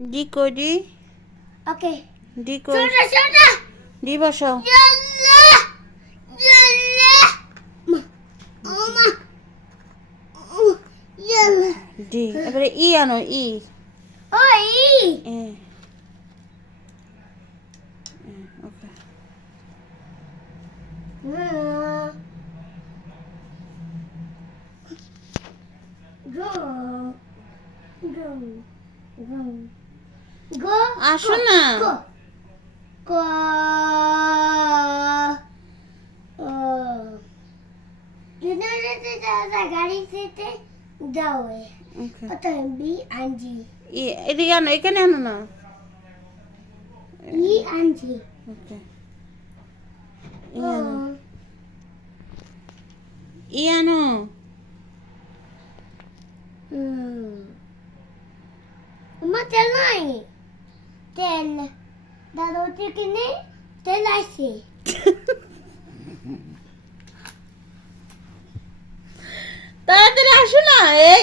D কই D okay D কই ছোটা ডি বসাও ইয়াল্লা ইয়াল্লা মামা ইয়াল্লা ডি এবারে ই আনো ই ওই এ ওকে go আসো না go go গাড়ি যেতে যাও ওকে ওটা বি and G ই এদিকে আনো এখানে আনো না E and G ওকে ই আনো ই আনো Uma তেল নাই তেল দাদু কিনে তেল আছে তাড়াতাড়ি আসো না এই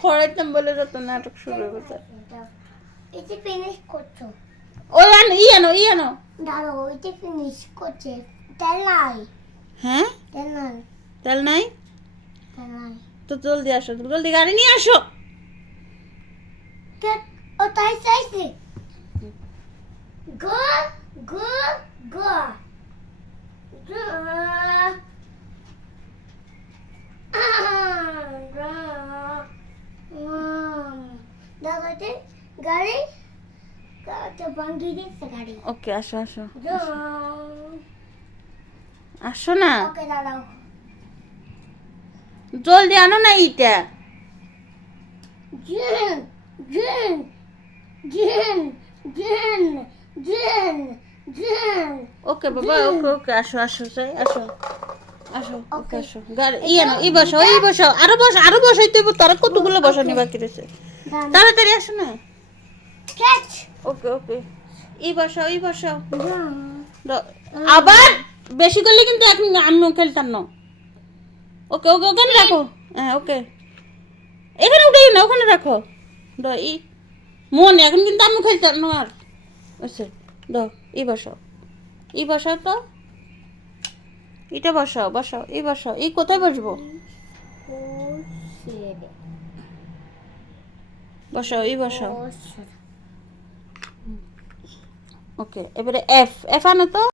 খড়াইতাম বলে যত নাটক শুরু হয়ে গেছে এতে ফিনিশ করছো ওই আনো ই আনো ই আনো দাদু এতে ফিনিশ করছে তেল নাই হ্যাঁ তেল নাই তেল নাই তেল নাই তো জলদি আসো জলদি গাড়ি নিয়ে আসো ওটাই চাইছে গো গো গো দাদাতে গাড়ি তো ভাঙ্গি দিচ্ছে গাড়ি ওকে আসো আসো আসো না ওকে দাদা জলদি আনো না ইটা জিন জিন জিন জিন জিন জিন ওকে বাবা ওকে ওকে আসো আসো যাই আসো আসো ওকে আসো গাড়ি ই আনো ই বসাও আরো বসাইতে হবে তারা কতগুলো বসানি বাকি রয়েছে তাড়াতাড়ি আসো না ক্যাচ ওকে ওকে ই বসাও আবার বেশি করলে কিন্তু এখন আমিও খেলতাম না ওকে ওকে ওখানে রাখো হ্যাঁ ওকে এখানে উঠে না ওখানে রাখো দ ই মন এখন কিন্তু আমি খেলতাম না আর আচ্ছা দ ই বসাও তো এটা বসাও ই কোথায় বসবো বসাও ওকে এবারে এফ আনো তো